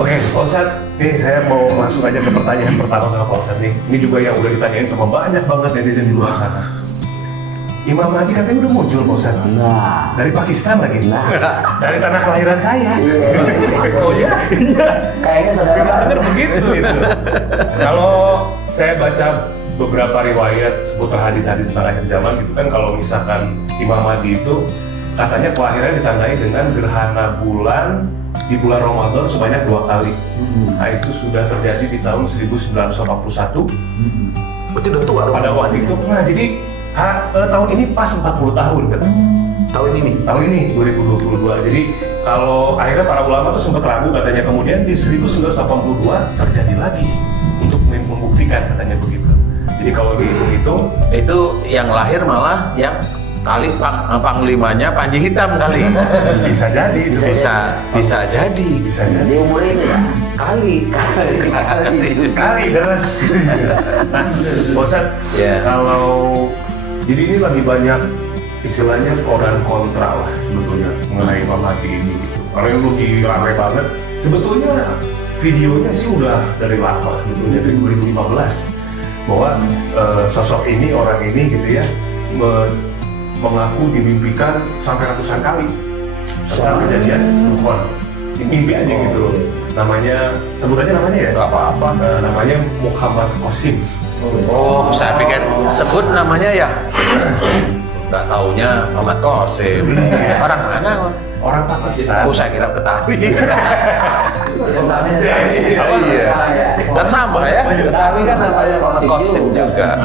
Oke, Pak Ustadz, nih saya mau langsung aja ke pertanyaan pertama sama Pak Ustadz nih. Ini juga yang udah ditanyain sama banyak banget netizen di luar sana. Imam Mahdi katanya udah muncul, Pak Ustadz. Nah, Dari Pakistan lagi. Nah. Dari tanah kelahiran saya. oh ya? Iya. Kayaknya saudara Benar begitu itu. Kalau saya baca beberapa riwayat seputar hadis-hadis tentang akhir zaman gitu kan, kalau misalkan Imam Mahdi itu katanya kelahiran ditandai dengan gerhana bulan di bulan Ramadan sebanyak 2 kali. Nah itu sudah terjadi di tahun 1941. Berarti udah tua dong. Pada waktu itu. Nah jadi tahun ini pas 40 tahun kan? Tahun ini? Tahun ini 2022. Jadi kalau akhirnya para ulama tuh sempat ragu katanya, kemudian di 1982 terjadi lagi untuk membuktikan katanya begitu. Jadi kalau dihitung-hitung Itu yang lahir malah yang kali panglimanya Panji Hitam kali. bisa jadi, Bisa jadi. bisa Di jadi. umur ini ya? Kali. Kali deres. Nah, Bosan, Ya. kalau jadi ini lagi banyak istilahnya pro dan kontra lah sebetulnya mengenai Imam Mahdi ini gitu. Karena yang lagi ramai banget. Sebetulnya videonya sih udah dari lama, sebetulnya dari 2015 bahwa sosok ini, orang ini gitu ya, mengaku dimimpikan sampai ratusan kali setelah kejadian Wuhan. Mimpi aja gitu loh. Namanya, sebutannya namanya ya? Nggak apa-apa. Namanya Muhammad Qasim. Oh, saya pikir sebut namanya ya. Nggak taunya Muhammad Qasim. Orang mana? Orang Pakistan. Oh, saya kira Betawi. Apa? Iya. Dan sama ya. Betawi kan namanya Muhammad Qasim juga.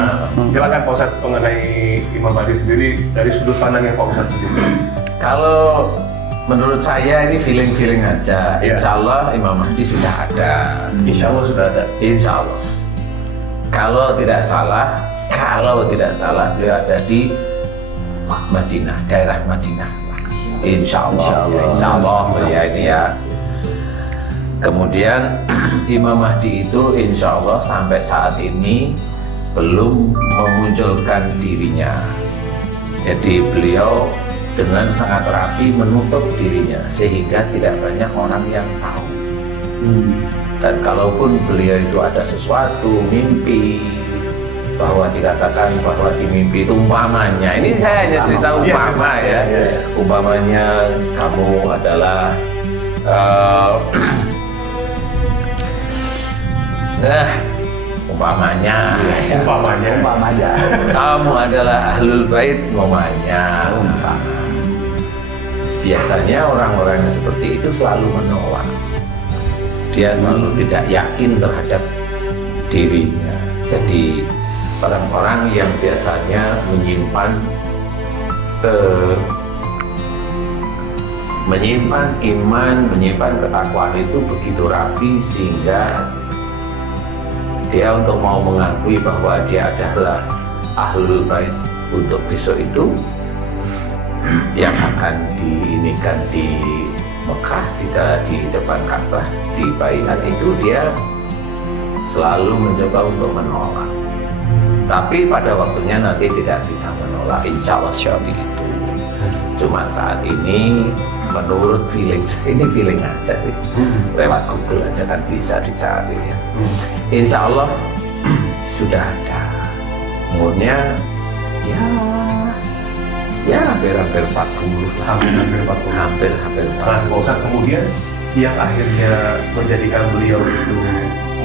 Silakan Pak Ustadz mengenai Imam Mahdi sendiri dari sudut pandang yang Pak Ustadz sendiri. Kalau menurut saya ini feeling-feeling aja. Iya. Insya Allah Imam Mahdi sudah ada. Insya Allah sudah ada. Insya Allah. Kalau tidak salah beliau ada di Madinah, daerah Madinah. Insya Allah beliau ini ya. Kemudian Imam Mahdi itu insya Allah sampai saat ini belum memunculkan dirinya. Jadi beliau dengan sangat rapi menutup dirinya sehingga tidak banyak orang yang tahu. Dan kalaupun beliau itu ada sesuatu mimpi bahwa dikatakan bahwa di mimpi itu umpamanya, ini saya hanya cerita umpama ya, umpamanya kamu adalah umpamanya kamu adalah ahlul bait umpamanya. Biasanya orang-orang yang seperti itu selalu menolak. Dia selalu tidak yakin terhadap dirinya. Jadi orang-orang yang biasanya menyimpan iman, menyimpan ketakwaan itu begitu rapi sehingga dia untuk mau mengakui bahwa dia adalah ahlul bait untuk besok itu yang akan diinikan di Mekah, di depan Ka'bah, di baiat itu dia selalu mencoba untuk menolak. Tapi pada waktunya nanti tidak bisa menolak, insya Allah seperti itu. Cuma saat ini menurut feeling, ini feeling aja sih, lewat Google aja kan bisa dicari ya. Insya Allah sudah ada. Umurnya ya hampir 40 lah. Hampir 40. Nah, Pak Ustadz, kemudian yang akhirnya menjadikan beliau itu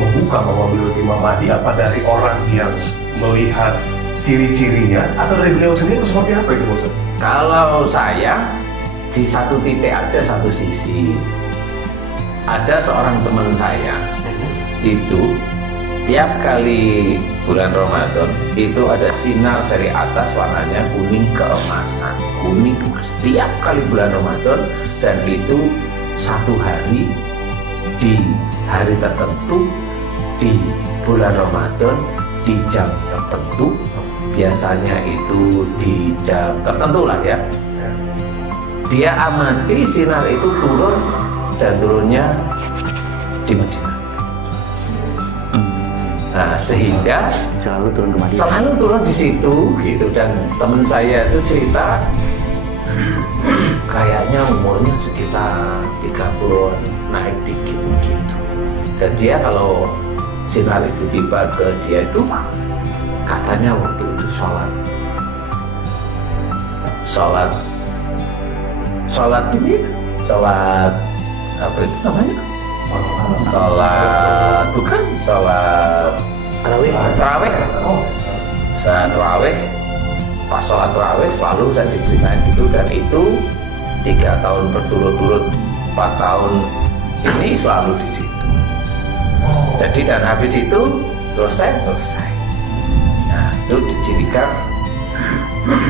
membuka bahwa beliau Imam Mahdi, apa dari orang yang melihat ciri-cirinya atau dari beliau sendiri itu seperti apa itu Pak Ustadz? Kalau saya di satu titik aja, satu sisi, ada seorang teman saya itu tiap kali bulan Ramadan itu ada sinar dari atas warnanya kuning keemasan, kuning emas tiap kali bulan Ramadan, dan itu satu hari di hari tertentu di bulan Ramadan di jam tertentu, biasanya itu di jam tertentu lah ya. Dia amati sinar itu turun dan turunnya di Madinah. Nah, sehingga Selalu turun ke Madinah. selalu turun di situ gitu. Dan teman saya itu cerita kayaknya umurnya sekitar 30 naik dikit gitu. Dan dia kalau sinar itu tiba ke dia itu katanya waktu itu sholat ini sholat apa itu namanya, sholat Tarawih. Saat tarawih, pas sholat tarawih selalu saya diceritain gitu, dan itu 3 tahun berturut-turut, 4 tahun ini selalu di situ. Jadi dan habis itu selesai. Nah itu dicirikan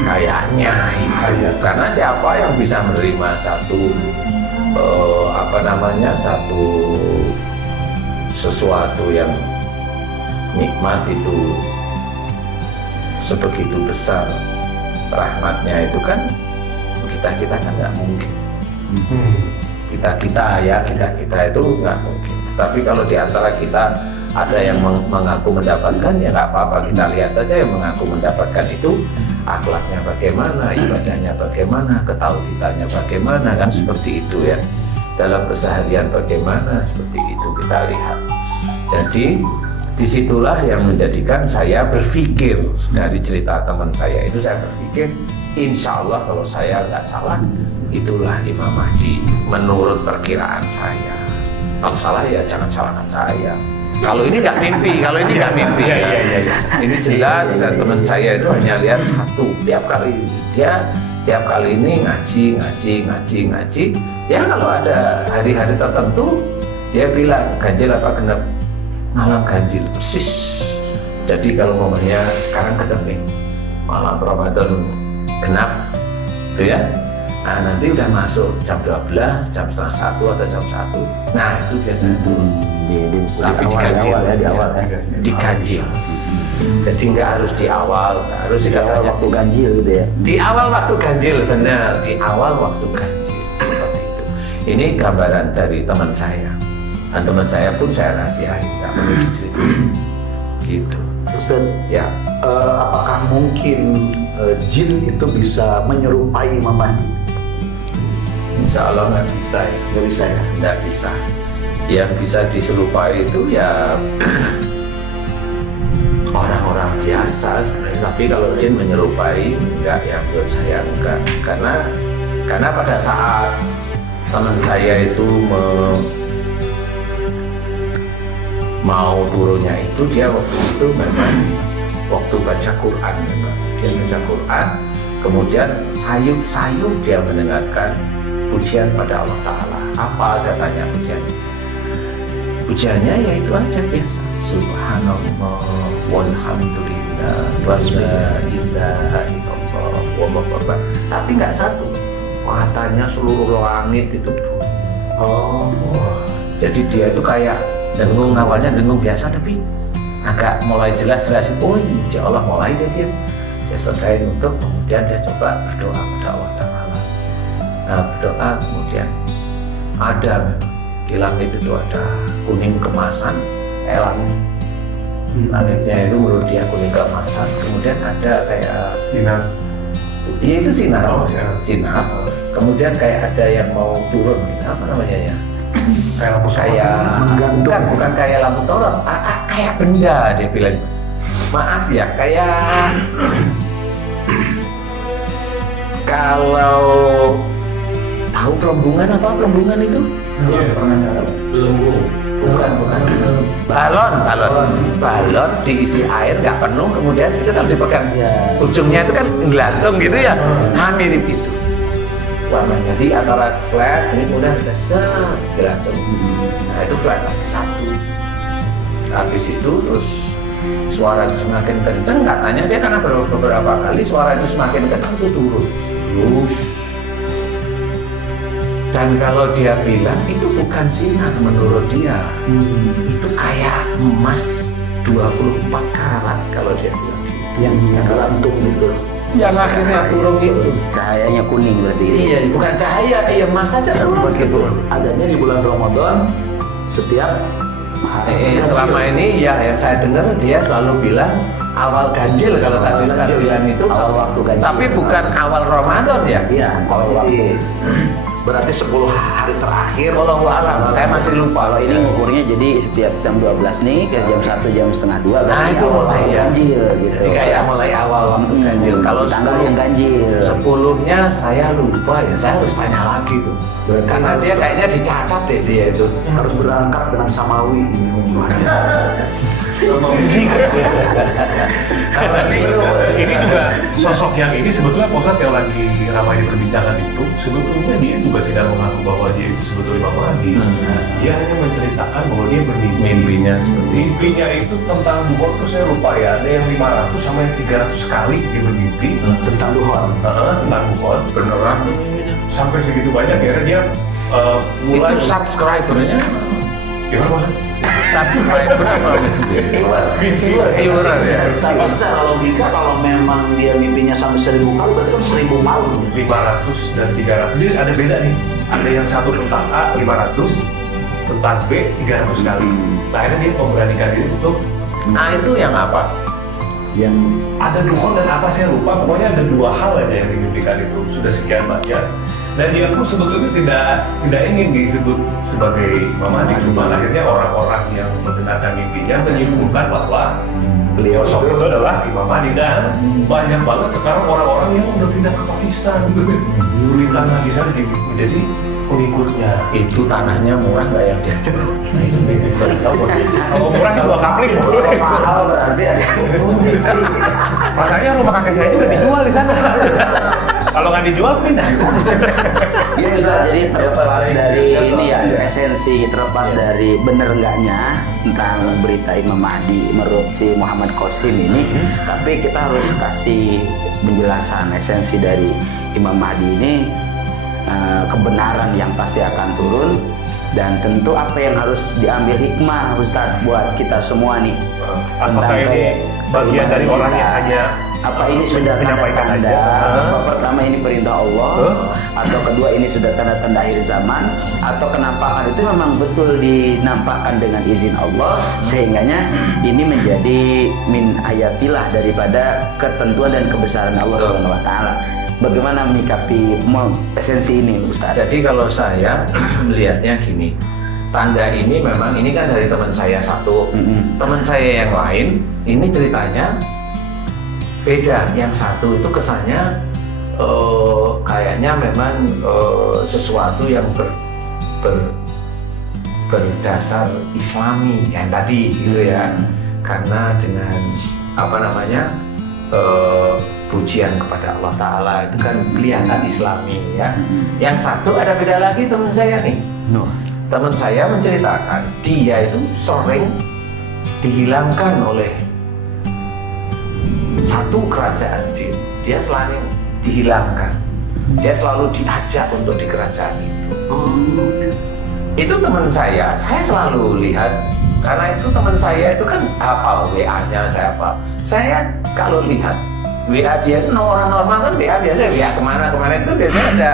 kayaknya itu, karena siapa yang bisa menerima satu satu sesuatu yang nikmat itu sebegitu besar rahmatnya itu kan kita kan nggak mungkin. Kita itu nggak mungkin. Tapi kalau di antara kita ada yang mengaku mendapatkan, ya nggak apa-apa, kita lihat aja yang mengaku mendapatkan itu akhlaknya bagaimana, ibadahnya bagaimana, ketauhidannya bagaimana, kan seperti itu ya. Dalam keseharian bagaimana, seperti itu kita lihat. Jadi disitulah yang menjadikan saya berpikir, dari cerita teman saya itu saya berpikir, insya Allah kalau saya nggak salah, itulah Imam Mahdi menurut perkiraan saya. Kalau salah ya jangan salahkan saya. Kalau ini nggak mimpi, Ini jelas, dan teman saya itu hanya lihat satu. Tiap kali ini ngaji. Ya kalau ada hari-hari tertentu, dia bilang ganjil apa genap, malam ganjil persis. Jadi kalau momennya sekarang genap nih, malam Ramadan genap, gitu ya. Nah nanti udah masuk jam 12, jam setengah 1 atau jam 1. Nah itu biasanya turun. Tapi diganjil. Jadi nggak harus di awal, nggak harus di awal waktu ganjil gitu ya. Di awal waktu ganjil, benar. Di awal waktu ganjil seperti itu. Ini gambaran dari teman saya. Dan teman saya pun saya rahasiain, nggak perlu diceritain. Gitu. Ustaz, ya. Apakah mungkin jin itu bisa menyerupai Imam Mahdi? Insya Allah nggak bisa ya. Nggak bisa ya? Nggak bisa. Yang bisa diserupai itu ya orang-orang biasa sebenarnya. Tapi kalau jin menyerupai, enggak ya, menurut saya enggak. Karena pada saat teman saya itu mau turunnya itu, dia waktu itu memang waktu baca Quran, memang dia baca Quran, kemudian sayup-sayup dia mendengarkan pujian pada Allah Ta'ala. Apa saya tanya pujiannya? Pujiannya ya itu aja biasa, subhanallah walhamdulillah wa la ilaha illallah wallahu akbar. Tapi nggak satu, matanya seluruh langit itu. Jadi dia itu kayak dengung, awalnya dengung biasa, tapi agak mulai jelas-jelas. Oh insya Allah mulai dia selesai nutup, kemudian dia coba berdoa pada Allah Ta'ala. Nah berdoa, kemudian ada memang di langit itu ada kuning kemasan, langitnya itu menurut dia kuning kemasan, kemudian ada kayak sinar. Iya itu sinar, sinar. Kemudian kayak ada yang mau turun, gitu. Apa namanya ya? Kayak lampu menggantung. Bukan kayak lampu sorot, kayak benda, dia bilang. Maaf ya, kayak kalau tahu pelembungan apa pelembungan itu? Iya, pernah dengar. Bukan. Balon diisi air nggak penuh, kemudian itu kalau dipegang ujungnya itu kan nggelantung gitu ya. Nah mirip itu. Warnanya jadi antara flat ini kemudian set gelantung. Nah itu flat lagi satu. Habis itu terus suara itu semakin kenceng, katanya dia karena beberapa kali suara itu semakin kenceng itu turun. Terus. Dan kalau dia bilang itu bukan sinar menurut dia, itu kayak emas 24 karat kalau dia bilang gitu. Yang gelantung gitu. Yang akhirnya turun itu. Cahayanya kuning berarti. Iya, bukan cahaya, iya emas saja turun. Adanya di bulan Ramadan setiap selama ini ya yang saya dengar dia selalu bilang awal ganjil, kalau tadi Ustaz bilang itu awal waktu ganjil. Tapi bukan awal Ramadan ya? Iya, awal waktu. Berarti 10 hari terakhir. Wallahu a'lam, saya masih lupa. Kalau ini ngukurnya jadi setiap jam 12 nih ke jam 1 jam setengah 2 Nah berarti itu awal mulai ya. ganjil gitu. Jadi kayak mulai awal waktu ganjil. Kalau tanggal yang ganjil. 10-nya saya lupa ya, saya harus tanya lagi tuh. Berarti Karena harus dia kayaknya dicatat deh dia itu. harus berangkat dengan samawi ini umumnya. Karena ini juga sosok yang ini sebetulnya Posat yang lagi ramai diperbincangkan itu sebetulnya dia juga tidak mengaku bahwa dia itu sebetulnya Imam Mahdi. Dia hanya menceritakan bahwa dia bermimpi. Mimpinya seperti Mimpinya itu tentang duhon tuh saya lupa ya, ada yang 500 sama yang 300 kali dia bermimpi Tentang duhon. tentang duhon. beneran. Sampai segitu banyak akhirnya dia mulai Itu subscribernya gimana Mas? subscriber apa? Viewer ya. Tapi secara logika kalau memang dia mimpinya sampai 1000 kali berarti kan 1000 malam. 500 dan 300 ini ada beda nih, ada yang satu tentang A 500, tentang B 300 kali. Nah akhirnya dia memberanikan diri untuk Nah itu yang apa? Yang ada duhon dan apa saya lupa, pokoknya ada 2 hal aja yang dimimpikan itu sudah sekian banyak. Dan dia pun sebetulnya tidak ingin disebut sebagai Imam Mahdi, cuma akhirnya orang-orang yang mendengarkan mimpinya menyimpulkan bahwa beliau sosok itu adalah Imam Mahdi. Dan banyak banget sekarang orang-orang yang udah pindah ke Pakistan gitu, beli tanah di sana menjadi pengikutnya. Itu tanahnya murah nggak yang dia jual? Nah itu biasanya baru tahu. Kalau murah sih 2 kapling. kalau mahal berarti ada yang Masanya rumah kakek saya juga dijual di sana. Kalau nggak dijual pindah. Iya Ustaz, jadi terlepas dari ini ya esensi, terlepas dari bener enggaknya tentang berita Imam Mahdi menurut si Muhammad Qasim ini, tapi kita harus kasih penjelasan esensi dari Imam Mahdi ini, kebenaran yang pasti akan turun, dan tentu apa yang harus diambil hikmah Ustaz buat kita semua nih. Apakah ini bagian dari orang yang hanya apa ini sudah menyampaikan tanda-tanda, aja? apa pertama ini perintah Allah, atau kedua ini sudah tanda-tanda akhir zaman, atau kenampakan itu memang betul dinampakkan dengan izin Allah, sehingganya ini menjadi min ayatillah daripada ketentuan dan kebesaran Allah Subhanahu wa taala. Bagaimana menyikapi esensi ini Ustaz? Jadi kalau saya melihatnya gini, tanda ini memang ini kan dari teman saya satu, teman saya yang lain ini ceritanya beda. Yang satu itu kesannya kayaknya memang sesuatu yang berdasar Islami yang tadi gitu ya, karena dengan apa namanya pujian kepada Allah Ta'ala itu kan kelihatan Islami ya. Yang satu ada beda lagi teman saya nih. Teman saya menceritakan dia itu sering dihilangkan oleh satu kerajaan jin. Dia selalu dihilangkan. Dia selalu diajak untuk di kerajaan itu. Itu teman saya selalu lihat, karena itu teman saya itu kan hafal WA-nya saya hafal. Saya kalau lihat WA dia, orang normal kan WA biasanya WA kemana-kemana itu biasanya ada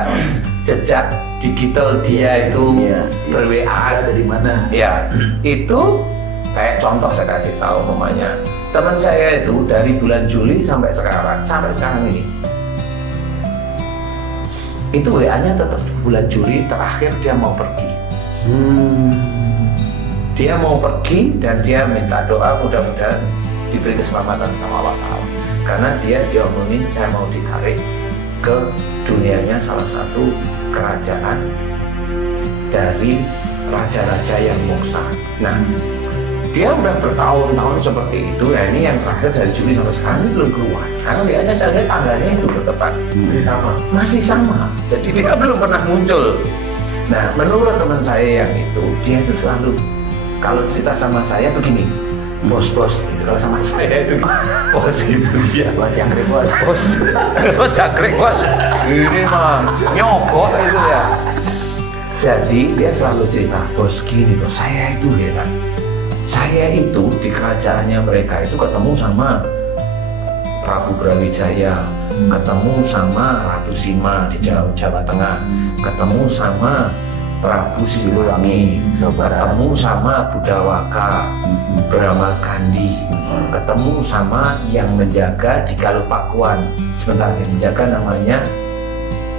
jejak digital dia itu ber-WA ada di mana? ya. Itu kayak contoh saya kasih tahu namanya, teman saya itu dari bulan Juli sampai sekarang ini itu WA-nya tetap bulan Juli terakhir dia mau pergi. Dia mau pergi dan dia minta doa mudah-mudahan diberi keselamatan sama Allah Ta'ala, karena dia omongin saya mau ditarik ke dunianya salah satu kerajaan dari raja-raja yang moksa. Nah, dia udah bertahun-tahun seperti itu. Ya ini yang terakhir dari Juli sampai sekarang ini belum keluar, karena WA-nya saya lihat tanggalnya itu tepat masih sama. Jadi dia belum pernah muncul. Nah, menurut teman saya yang itu, dia itu selalu kalau cerita sama saya begini, bos gitu. Kalau sama saya itu bos gitu dia. Bos jangkrik bos. Bos jangkrik bos. Ini mah nyogok itu ya. Jadi dia selalu cerita, bos gini bos, saya itu heran. Saya itu di kerajaannya mereka itu ketemu sama Prabu Brawijaya, ketemu sama Ratu Sima di Jawa Tengah, ketemu sama Prabu Siliwangi, ketemu sama Budawaka, Brahma Kandi, ketemu sama yang menjaga di Galuh Pakuan. Sebentar, yang menjaga namanya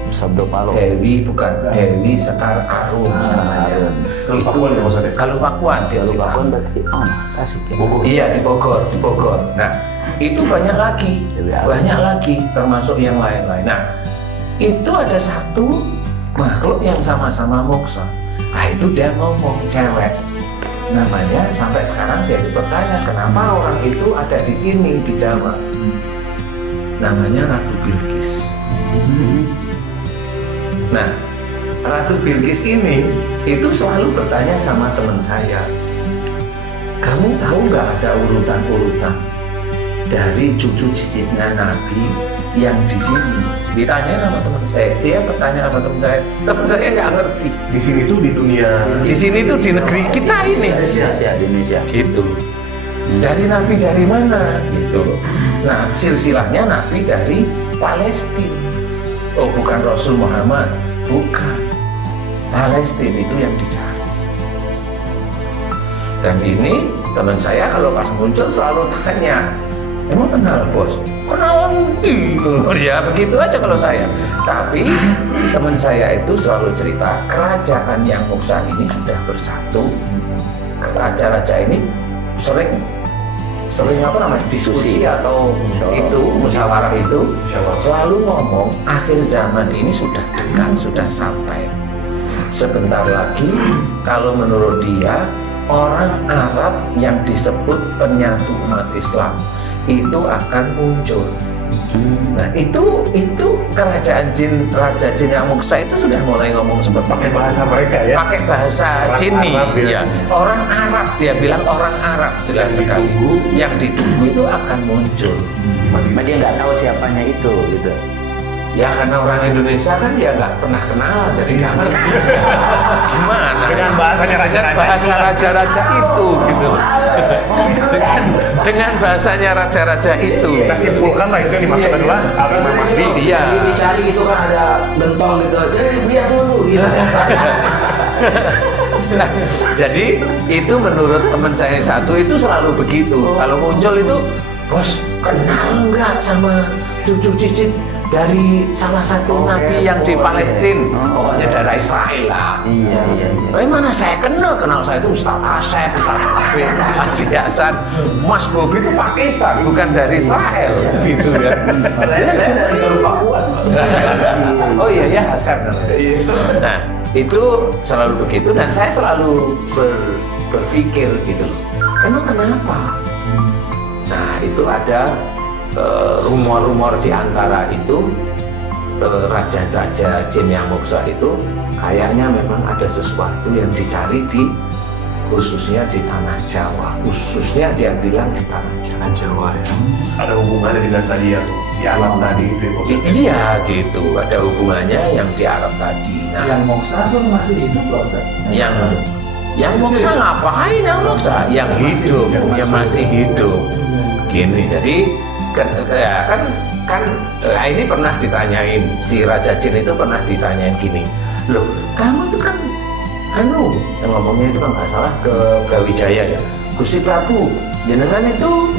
Sabdo Palo. Dewi bukan Dewi Sekar Arum namanya. Kalau Pakuan ya maksudnya? Kalau Pakuan dia Kalau cerita. Pakuan berarti Tasik ya. Bogor. Iya di Bogor. Nah itu banyak lagi, Dewi Arum. banyak lagi termasuk yang lain-lain. Nah itu ada satu makhluk yang sama-sama moksa. Nah itu dia ngomong cewek. Namanya sampai sekarang dia bertanya kenapa orang itu ada di sini di Jawa. Namanya Ratu Bilqis. Nah, Ratu Bilqis ini itu selalu bertanya sama teman saya, kamu tahu nggak ada urutan-urutan dari cucu cicitnya Nabi yang di sini? Ditanya sama teman saya, dia bertanya sama teman saya nggak ngerti. Di sini tuh di dunia. Di sini tuh di negeri kita ini, Indonesia. gitu. Dari Nabi dari mana? Gitu. Nah, silsilahnya Nabi dari Palestina. Oh, bukan Rasul Muhammad, bukan. Palestina itu yang dicari. Dan ini teman saya kalau pas muncul selalu tanya, emang kenal bos? Kenal nanti. Ya begitu aja kalau saya. Tapi teman saya itu selalu cerita kerajaan yang moksa ini sudah bersatu. Raja-raja ini sering apa namanya diskusi atau itu musyawarah itu selalu ngomong akhir zaman ini sudah dekat, sudah sampai. Sebentar lagi kalau menurut dia orang Arab yang disebut penyatu umat Islam itu akan muncul. Nah itu kerajaan jin, raja jin yang moksa itu sudah mulai ngomong seperti Pakai bahasa mereka ya. pakai bahasa Orang sini Arab ya. ya. Orang Arab, dia bilang orang Arab jelas sekali. Yang ditunggu itu akan muncul. Cuma dia nggak tahu siapanya itu gitu. Ya karena orang Indonesia kan ya nggak pernah kenal, jadi nggak ngerti. Gimana? Dengan bahasanya raja-raja. Dengan bahasa raja-raja itu gitu. dengan bahasanya raja-raja itu. Kita simpulkan lah itu yang dimaksud adalah Imam Mahdi. Iya. Jadi dicari gitu kan ada gentong gitu. Jadi lihat dulu tuh gitu. Nah, jadi itu menurut teman saya satu itu selalu begitu. Kalau muncul itu, bos kenal nggak sama cucu cicit dari salah satu nabi yang di Palestina? Pokoknya dari Israel lah. Iya. Mana saya kenal saya itu Ustaz Asep, Ustaz Hafid, Haji Hasan, Mas Bobi itu Pakistan, bukan dari Israel, gitu ya. Saya dari Jalur Pakuan. Oh iya ya Asep namanya. Nah itu selalu begitu dan saya selalu berpikir gitu, emang kenapa? Nah itu ada rumor-rumor di antara itu raja-raja jin yang moksa itu kayaknya memang ada sesuatu yang dicari khususnya di tanah Jawa, khususnya dia bilang di tanah Jawa. Ada hubungannya dengan tadi yang di alam tadi itu ya, Bos? Iya gitu, ada hubungannya yang di Arab tadi. Nah, Yang moksa pun masih hidup loh kan? yang moksa ngapain yang moksa? Yang hidup, yang masih hidup. Gini, jadi kan ini pernah ditanyain, si Raja Jin itu pernah ditanyain gini, loh kamu itu kan yang ngomongnya itu kan nggak salah ke Brawijaya ya, Gusti Prabu jenengan itu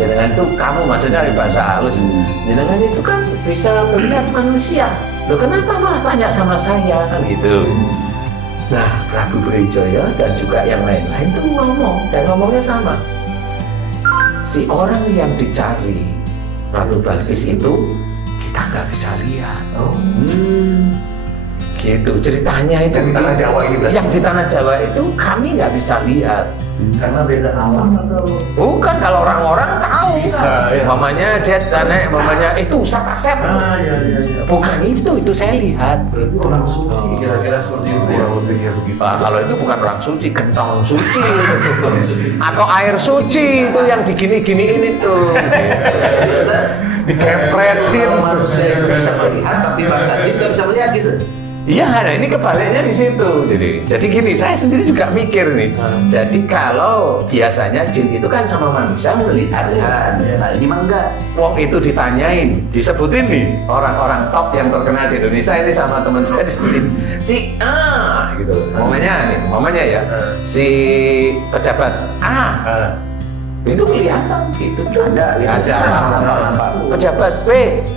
kamu maksudnya di bahasa halus, jenengan itu kan bisa melihat manusia, loh kenapa malah tanya sama saya kan gitu. Nah Prabu Brawijaya dan juga yang lain-lain tuh ngomong dan ngomongnya sama, si orang yang dicari Ratu Bilqis itu kita nggak bisa lihat. Gitu ceritanya itu. Yang di tanah Jawa ini berarti? Yang di tanah Jawa itu kami nggak bisa lihat. Karena beda alam atau? Bukan, kalau orang-orang tahu. Bisa, ya. Mamanya dia tanya, mamanya itu Ustaz Asep. Iya. Bukan itu saya lihat. Itu orang suci kira-kira seperti itu. Kurang lebih ya begitu. Nah, kalau itu bukan orang suci, gentong suci atau air suci itu yang digini-giniin itu. Dikepretin. Kalau manusia yang bisa melihat tapi bangsa jin nggak bisa melihat gitu. Iya, nah ini kebaliknya di situ. Jadi gini, saya sendiri juga mikir nih. Jadi kalau biasanya jin itu kan sama manusia melihat. Nah ini mah enggak. Wong itu ditanyain, disebutin nih orang-orang top yang terkenal di Indonesia ini sama teman saya disebutin si A gitu. Momennya ya, si pejabat A itu kelihatan gitu. Ada pejabat B,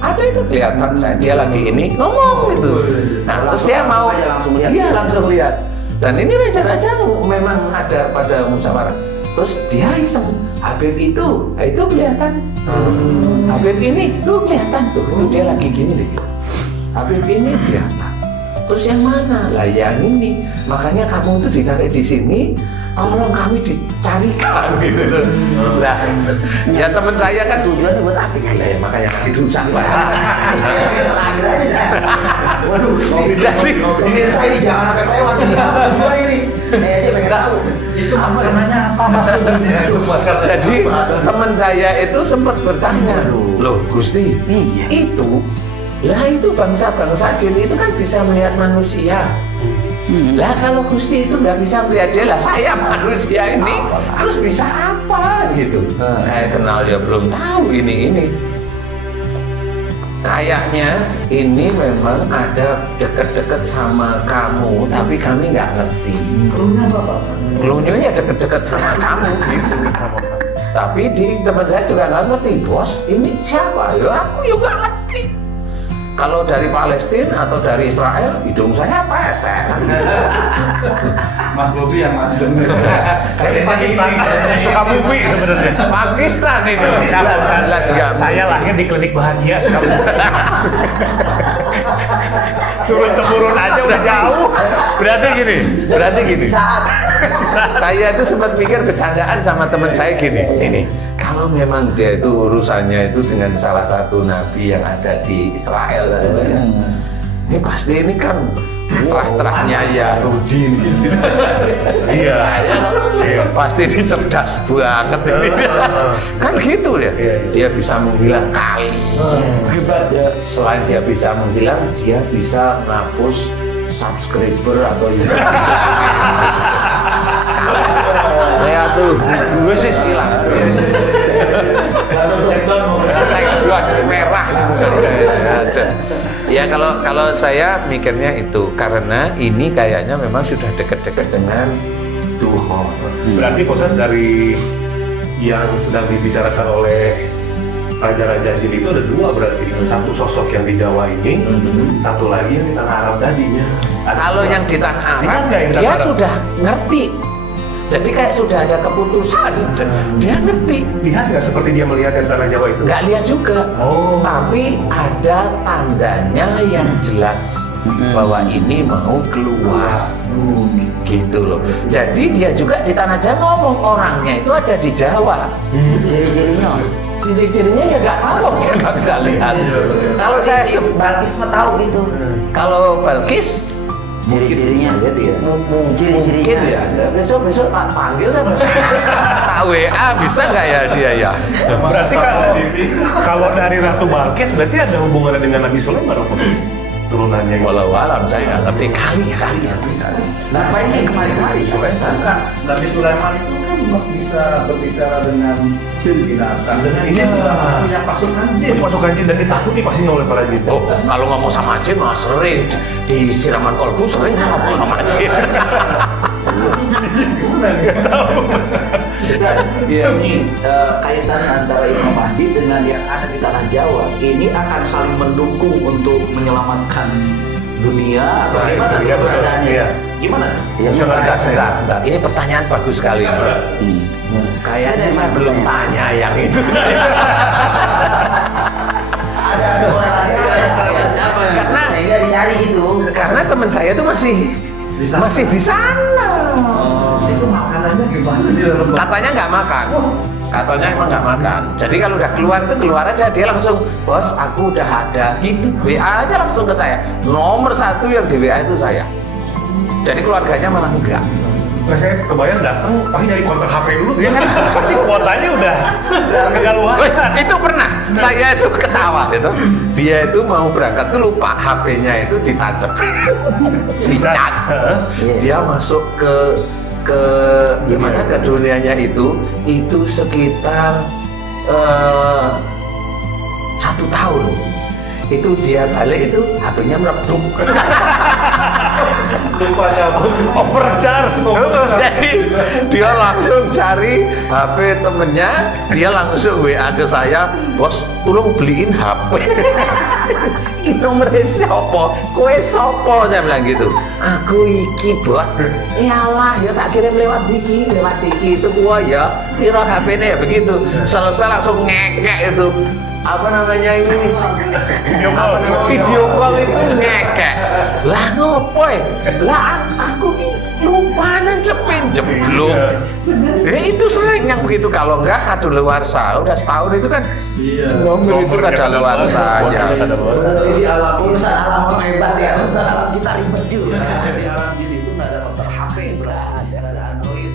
ada itu kelihatan saya dia lagi ini ngomong gitu. Nah terus dia mau, dia langsung lihat. Dan ini raja-raja memang ada pada musyawarah. Terus dia iseng, Habib itu, nah, itu kelihatan. Habib ini tuh kelihatan tuh, itu dia lagi gini deh. Habib ini kelihatan. Terus yang mana? Lah yang ini. Makanya kamu itu ditarik di sini, tolong kami dicarikan gitu loh. Lah, ya teman saya kan tujuannya buat apa ya? Makanya nanti dirusak Pak. Waduh, jadi ini saya di jangan sampai lewat ini. Apa ini? Saya aja pengen tahu. Itu maknanya apa maksudnya? Jadi teman saya itu sempat bertanya, loh Gusti, itu bangsa-bangsa jin itu kan bisa melihat manusia. Lah kalau Gusti itu nggak bisa melihat dia, lah saya manusia ini terus bisa apa gitu? Saya kenal ya belum tahu ini. Kayaknya ini memang ada deket-deket sama kamu, tapi kami nggak ngerti. Klunya deket-deket sama kamu gitu. Tapi teman saya juga nggak ngerti, bos. Ini siapa? Ya aku juga nggak ngerti. Kalau dari Palestina atau dari Israel, hidung saya pesek. Mas Bobi yang masuk. Dari Pakistan. Sukabumi sebenarnya. Pakistan ini. Saya lahir di klinik bahagia Sukabumi. Turun-temurun aja udah jauh. Berarti gini. Saya itu sempat mikir bercandaan sama teman saya gini. Ini kalau memang dia itu urusannya itu dengan salah satu nabi yang ada di Israel, ini pasti ini kan terah-terahnya Yahudi ini. Iya. Pasti ini cerdas banget ini. Kan gitu ya. Dia bisa menghilang kali. Hebat ya. Selain dia bisa menghilang, dia bisa menghapus subscriber atau user. Saya tuh, gue sih silang. Merah. Ya kalau saya mikirnya itu karena ini kayaknya memang sudah dekat-dekat dengan Tuhan. Berarti Bosan dari yang sedang dibicarakan oleh raja-raja jin itu ada dua berarti. Satu sosok yang di Jawa ini, satu lagi yang di Tanah Arab tadinya. Kalau yang di Tanah Arab, dia sudah ngerti. Jadi kayak sudah ada keputusan, dia ngerti. Lihat nggak seperti dia melihat yang Tanah Jawa itu? Nggak lihat juga, tapi ada tandanya yang jelas bahwa ini mau keluar, gitu loh. Jadi dia juga di Tanah Jawa ngomong orangnya itu ada di Jawa. Ciri-cirinya ya nggak tahu, dia nggak bisa lihat. Kalau saya Balkis mah tahu gitu. Kalau Balkis Ciri-cirinya dia. mungkin ya, besok tak panggil lah. Tak WA bisa nggak ya dia ya? Berarti kalau dari Ratu Balkis berarti ada hubungannya dengan Nabi Sulaiman apa? Turunannya. Walau alam saya nggak ngerti kali ya. Nah, ini kemarin-kemarin Sulaiman kan Nabi Sulaiman itu kan bisa berbicara dengan jin binatang. Dengan jin punya pasukan jin. Pasukan jin dan ditakuti pasti oleh para jin. Oh, kalau ngomong sama jin mah sering di siraman kolbu sering ngomong sama jin. Ini kaitan antara Imam Mahdi dengan yang ada di Tanah Jawa ini akan saling mendukung untuk menyelamatkan dunia atau gimana keberadaannya? Gimana? Sebentar. Ini pertanyaan bagus sekali. Kayaknya saya belum tanya yang itu. Ada korelasi apa? Karena sehingga dicari gitu. Karena teman saya itu masih di sana. Itu makanannya gimana di dalam? Katanya nggak makan. Katanya emang nggak makan. Jadi kalau udah keluar aja dia langsung, bos aku udah ada gitu. WA aja langsung ke saya. Nomor 1 yang di WA itu saya. Jadi keluarganya malah enggak. Nah, saya kebayang datang pasti nyari kontak HP dulu dia kan pasti kuotanya udah agak luas. Itu pernah. Saya itu ketawa itu. Dia itu mau berangkat tuh lupa HP-nya itu ditancap. Dicas. Dia masuk ke gimana ke dunianya itu sekitar 1 tahun. itu dia balik itu HP-nya meredup. Lupanya overcharge. Jadi dia langsung cari HP temennya, dia langsung WA ke saya, bos tolong beliin HP. Ini nomornya siapa? Kowe sopo? Saya bilang gitu. Aku iki bos. Iyalah ya tak kirim lewat Diki itu gua ya. Piro HP-nya ya begitu. Selesai langsung ngekek itu. Apa namanya ini? Video call itu ngekek. Lah ngopo ya? Lah aku lupanan cepin jeblok. Itu sering yang begitu, kalau enggak kadaluarsa. Udah setahun itu kan nomor itu kadaluarsanya. Jadi Urusan alam orang hebat ya, urusan alam kita ribet juga. di alam jin itu nggak ada motor HP, nggak ada Android.